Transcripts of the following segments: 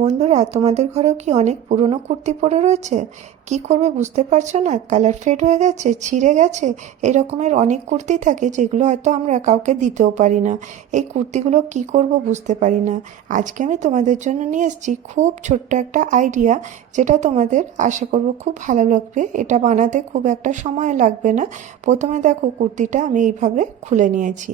বন্ধুরা, তোমাদের ঘরেও কি অনেক পুরনো কুর্তি পরে রয়েছে? কি করবে বুঝতে পারছ না? কালার ফেড হয়ে গেছে, ছিঁড়ে গেছে এই রকমের অনেক কুর্তি থাকে যেগুলো হয়তো আমরা কাউকে দিতেও পারি না। এই কুর্তিগুলো কি করব বুঝতে পারি না। আজকে আমি তোমাদের জন্য নিয়ে এসেছি খুব ছোট্ট একটা আইডিয়া, যেটা তোমাদের আশা করব খুব ভালো লাগবে। এটা বানাতে খুব একটা সময় লাগবে না। প্রথমে দেখো কুর্তিটা আমি এইভাবে খুলে নিয়েছি।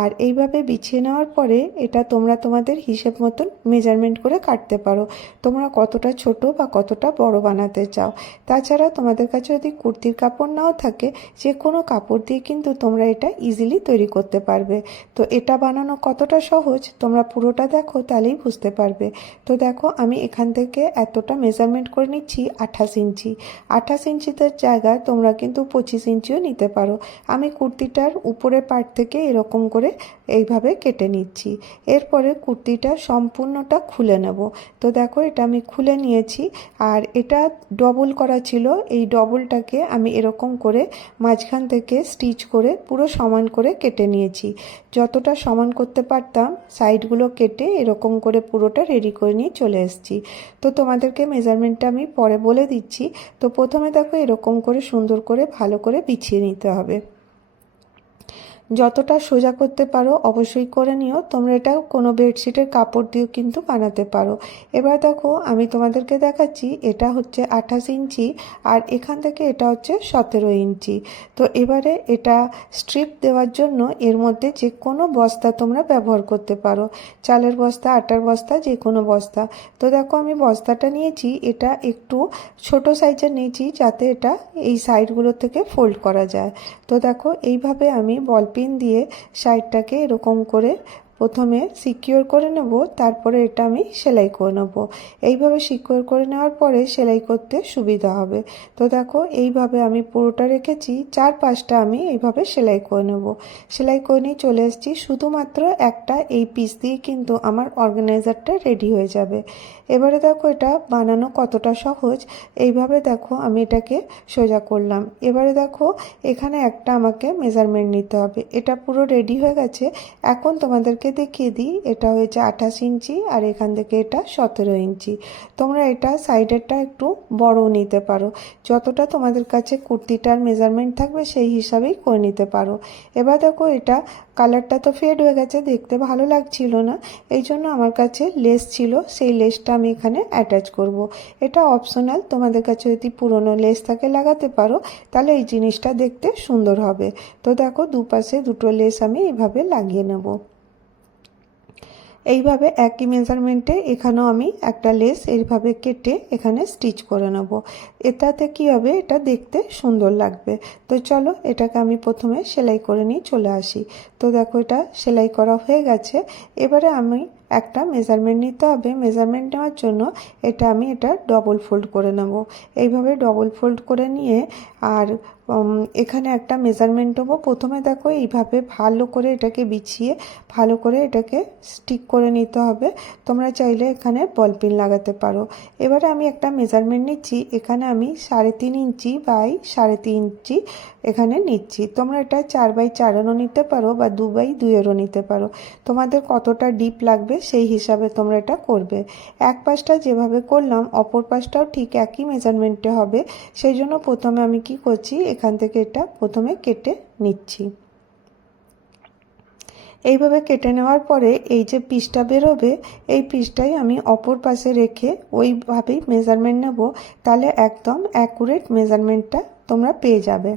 আর এইভাবে বিছিয়ে নেওয়ার পরে এটা তোমরা তোমাদের হিসেব মতন মেজারমেন্ট করে কাটতে পারো। তোমরা কতটা ছোট বা কতটা বড় বানাতে চাও। তাছাড়া তোমাদের কাছে যদি কুর্তির কাপড় নাও থাকে যে কোনো কাপড় দিয়ে কিন্তু তোমরা এটা ইজিলি তৈরি করতে পারবে। তো এটা বানানো কতটা সহজ, তোমরা পুরোটা দেখো, তাহলেই বুঝতে পারবে। তো দেখো, আমি এখান থেকে এতটা মেজারমেন্ট করে নিচ্ছি, আঠাশ ইঞ্চি। আঠাশ ইঞ্চিতে জায়গায় তোমরা কিন্তু পঁচিশ ইঞ্চিও নিতে পারো। আমি কুর্তিটার উপরের পার্ট থেকে এরকম করে এইভাবে কেটে নিচ্ছি। এরপরে কুর্তিটা সম্পূর্ণটা খুলে নেব। তো দেখো, এটা আমি খুলে নিয়েছি। আর এটা ডবল করা ছিল। এই ডবলটাকে আমি এরকম করে মাঝখান থেকে স্টিচ করে পুরো সমান করে কেটে নিয়েছি। যতটা সমান করতে পারতাম সাইডগুলো কেটে এরকম করে পুরোটা রেডি করে নিয়ে চলে এসেছি। তো তোমাদেরকে মেজারমেন্টটা আমি পরে বলে দিচ্ছি। তো প্রথমে দেখো, এরকম করে সুন্দর করে ভালো করে বিছিয়ে নিতে হবে। যতটা সোজা করতে পারো অবশ্যই করে নিও। তোমরা এটা কোনো বেডশিটের কাপড় দিয়েও কিন্তু বানাতে পারো। এবার দেখো, আমি তোমাদেরকে দেখাচ্ছি, এটা হচ্ছে আঠাশ ইঞ্চি আর এখান থেকে এটা হচ্ছে সতেরো ইঞ্চি। তো এবারে এটা স্ট্রিপ দেওয়ার জন্য এর মধ্যে যে কোনো বস্তা তোমরা ব্যবহার করতে পারো। চালের বস্তা, আটার বস্তা যে কোনো বস্তা। তো দেখো, আমি বস্তাটা নিয়েছি, এটা একটু ছোট সাইজের নিয়েছি যাতে এটা এই সাইডগুলো থেকে ফোল্ড করা যায়। তো দেখো, এইভাবে আমি বল পিন দিয়ে সাইডটাকে এরকম করে প্রথমে সিকিওর করে নেব, তারপরে এটা আমি সেলাই করে নেব। এইভাবে সিকিওর করে নেওয়ার পরে সেলাই করতে সুবিধা হবে। তো দেখো, এইভাবে আমি পুরোটা রেখেছি চার পাঁচটা আমি এইভাবে সেলাই করে নেব। সেলাই করে নিয়ে চলে এসেছি, শুধুমাত্র একটা এই পিস দিয়ে কিন্তু আমার অর্গানাইজারটা রেডি হয়ে যাবে। এবারে দেখো এটা বানানো কতটা সহজ। এইভাবে দেখো আমি এটাকে সোজা করলাম। এবারে দেখো, এখানে একটা আমাকে মেজারমেন্ট নিতে হবে। এটা পুরো রেডি হয়ে গেছে। এখন তোমাদেরকে দেখিয়ে দিই, এটা হয়েছে আঠাশ ইঞ্চি আর এখান থেকে এটা সতেরো ইঞ্চি। তোমরা এটা সাইডেরটা একটু বড় নিতে পারো। যতটা তোমাদের কাছে কুর্তিটার মেজারমেন্ট থাকবে সেই হিসাবেই করে নিতে পারো। এবার দেখো এটা কালারটা তো ফেড হয়ে গেছে, দেখতে ভালো লাগছিল না। এই জন্য আমার কাছে লেস ছিল, সেই লেসটা আমি এখানে অ্যাটাচ করব। এটা অপশনাল তোমাদের কাছে যদি পুরনো লেস থাকে লাগাতে পারো, তাহলে এই জিনিসটা দেখতে সুন্দর হবে। তো দেখো দুপাশে দুটো লেস আমি এইভাবে লাগিয়ে নেব। এইভাবে একই মেজারমেন্টে এখানেও আমি একটা লেস এইভাবে কেটে এখানে স্টিচ করে নেব। এটাতে কি হবে? এটা দেখতে সুন্দর লাগবে। তো চলো এটাকে আমি প্রথমে সেলাই করে নিয়ে চলে আসি। তো দেখো এটা সেলাই করা হয়ে গেছে। এবারে আমি একটা মেজারমেন্ট নিতে হবে। মেজারমেন্ট নেওয়ার জন্য এটা আমি এটা ডবল ফোল্ড করে নেব। এইভাবে ডবল ফোল্ড করে নিয়ে আর এখানে একটা মেজারমেন্ট নেব। প্রথমে দেখো এইভাবে ভালো করে এটাকে বিছিয়ে ভালো করে এটাকে স্টিক করে নিতে হবে। তোমরা চাইলে এখানে বল পিন লাগাতে পারো। এবারে আমি একটা মেজারমেন্ট নিচ্ছি। এখানে আমি সাড়ে তিন ইঞ্চি বাই সাড়ে তিন ইঞ্চি এখানে নিচ্ছি। তোমরা এটা চার বাই চারেরও নিতে পারো বা দু বাই দুইয়েরও নিতে পারো। তোমাদের কতটা ডিপ লাগবে সেই হিসাবে তোমরা এটা করবে। এক পাশটা যেভাবে করলাম, অপর পাশটাও ঠিক একই মেজারমেন্টে হবে। সেই জন্য প্রথমে আমি কি করছি, এখান থেকে এটা প্রথমে কেটে নিচ্ছি। এইভাবে কেটে নেওয়ার পরে এই যে পিসটা বেরোবে, এই পিসটাই আমি অপর পাশে রেখে ওইভাবেই মেজারমেন্ট নেব। তাহলে একদম অ্যাকুরেট মেজারমেন্টটা তোমরা পেয়ে যাবে।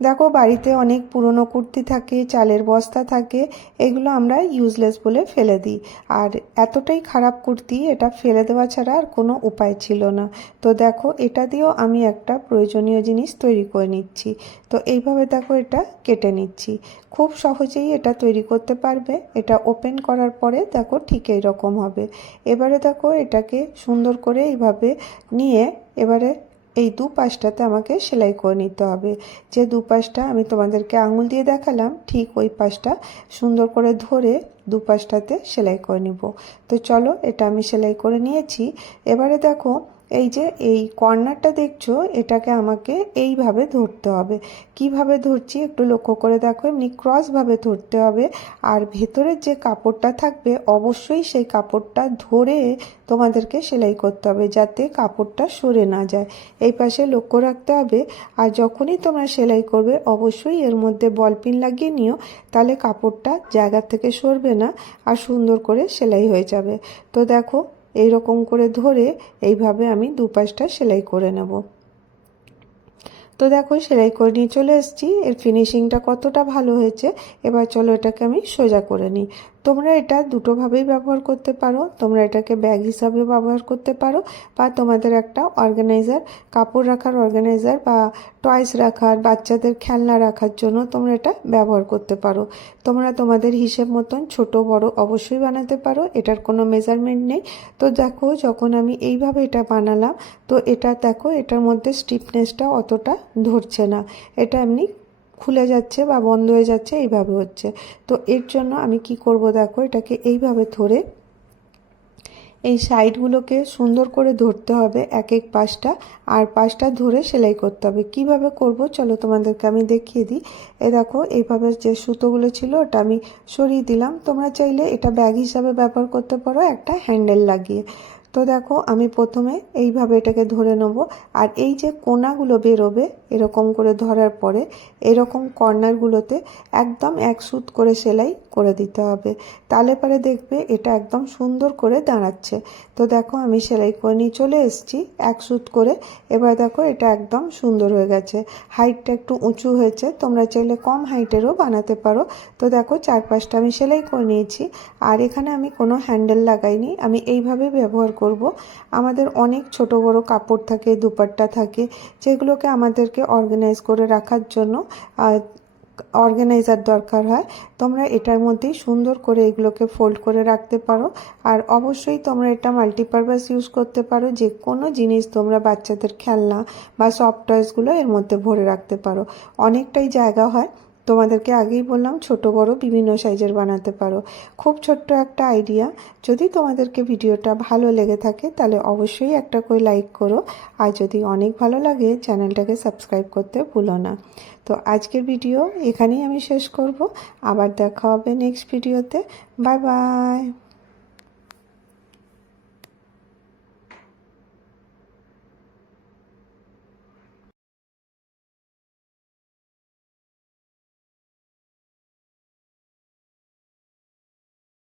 দেখো, বাড়িতে অনেক পুরনো কুর্তি থাকে, চালের বস্তা থাকে, এগুলো আমরা ইউজলেস বলে ফেলে দিই। আর এতটাই খারাপ কুর্তি, এটা ফেলে দেওয়া ছাড়া আর কোনো উপায় ছিল না। তো দেখো, এটা দিয়েও আমি একটা প্রয়োজনীয় জিনিস তৈরি করে নিচ্ছি। তো এইভাবে দেখো, এটা কেটে নিচ্ছি। খুব সহজেই এটা তৈরি করতে পারবে। এটা ওপেন করার পরে দেখো, ঠিক এই রকম হবে। এবারে দেখো, এটাকে সুন্দর করে এইভাবে নিয়ে এবারে এই দু পাশটাতে আমাকে সেলাই করে নিতে হবে। যে দু পাশটা আমি তোমাদেরকে আঙুল দিয়ে দেখালাম, ঠিক ওই পাশটা সুন্দর করে ধরে দু পাশটাতে সেলাই করে নিব। তো চলো, এটা আমি সেলাই করে নিয়েছি। এবারে দেখো এই যে, এই কর্নারটা দেখছ, এটাকে আমাকে এইভাবে ধরতে হবে। কীভাবে ধরছি একটু লক্ষ্য করে দেখো, এমনি ক্রসভাবে ধরতে হবে। আর ভেতরের যে কাপড়টা থাকবে, অবশ্যই সেই কাপড়টা ধরে তোমাদেরকে সেলাই করতে হবে, যাতে কাপড়টা সরে না যায়। এই পাশে লক্ষ্য রাখতে হবে, আর যখনই তোমরা সেলাই করবে, অবশ্যই এর মধ্যে বল পিন লাগিয়ে নিও, তাহলে কাপড়টা জায়গা থেকে সরবে না, আর সুন্দর করে সেলাই হয়ে যাবে। তো দেখো এই রকম করে ধরে এইভাবে আমি দুপাশটা সেলাই করে নেব। তো দেখো সেলাই করে নিয়ে চলে এসেছি। এর ফিনিশিংটা কতটা ভালো হয়েছে? এবার চলো এটাকে আমি সোজা করে নিই। তোমরা এটা দুটোভাবেই ব্যবহার করতে পারো। তোমরা এটাকে ব্যাগ হিসাবে ব্যবহার করতে পারো বা তোমাদের একটা অর্গানাইজার কাপড় রাখার অর্গানাইজার বা টয়েস রাখার, বাচ্চাদের খেলনা রাখার জন্য তোমরা এটা ব্যবহার করতে পারো। তোমরা তোমাদের হিসেব মতন ছোট, বড় অবশ্যই বানাতে পারো, এটার কোনো মেজারমেন্ট নেই। তো দেখো, যখন আমি এইভাবে এটা বানালাম, তো এটা দেখো, এটার মধ্যে স্টিফনেসটা অতটা ধরছে না। এটা এমনি খুলে যাচ্ছে বা বন্ধ হয়ে যাচ্ছে, এইভাবে হচ্ছে। তো এর জন্য আমি কি করব দেখো, এটাকে এইভাবে ধরে এই সাইডগুলোকে সুন্দর করে ধরতে হবে এক এক পাশটা, আর পাশটা ধরে সেলাই করতে হবে। কীভাবে করব চলো তোমাদেরকে আমি দেখিয়ে দিই। এ দেখো, এইভাবে যে সুতোগুলো ছিল ওটা আমি সরিয়ে দিলাম। তোমরা চাইলে এটা ব্যাগ হিসাবে ব্যবহার করতে পারো, একটা হ্যান্ডেল লাগিয়ে। তো দেখো, আমি প্রথমে এইভাবে এটাকে ধরে নেব। আর এই যে কোনাগুলো বেরোবে এরকম করে ধরার পরে, এরকম কর্নারগুলোতে একদম এক সুত করে সেলাই করে দিতে হবে। তাহলে পরে দেখবে এটা একদম সুন্দর করে দাঁড়াচ্ছে। তো দেখো, আমি সেলাই করে নিয়ে চলে এসেছি এক সুত করে। এবার দেখো, এটা একদম সুন্দর হয়ে গেছে। হাইটটা একটু উঁচু হয়েছে, তোমরা চাইলে কম হাইটেরও বানাতে পারো। তো দেখো, চারপাশটা আমি সেলাই করে নিয়েছি। আর এখানে আমি কোনো হ্যান্ডেল লাগাইনি, আমি এইভাবে ব্যবহার করব। আমাদের অনেক ছোট বড় কাপড় থাকে, দুপাট্টা থাকে, যেগুলোকে আমাদেরকে অর্গানাইজ করে রাখার জন্য অর্গানাইজার দরকার হয়। তোমরা এটার মধ্যেই সুন্দর করে এগুলোকে ফোল্ড করে রাখতে পারো। আর অবশ্যই তোমরা এটা মাল্টিপারপাস ইউজ করতে পারো। যে কোনো জিনিস তোমরা বাচ্চাদের খেলনা বা সফট টয়েসগুলো এর মধ্যে ভরে রাখতে পারো। অনেকটাই জায়গা হয়। তোমাদেরকে আগেই বললাম, ছোট বড় বিভিন্ন সাইজের বানাতে পারো। খুব ছোট্ট একটা আইডিয়া। যদি তোমাদেরকে ভিডিওটা ভালো লেগে থাকে, তাহলে অবশ্যই একটা করে লাইক করো। আর যদি অনেক ভালো লাগে, চ্যানেলটাকে সাবস্ক্রাইব করতে ভুলো না। তো আজকের ভিডিও এখানেই আমি শেষ করব। আবার দেখা হবে নেক্সট ভিডিওতে। Bye bye.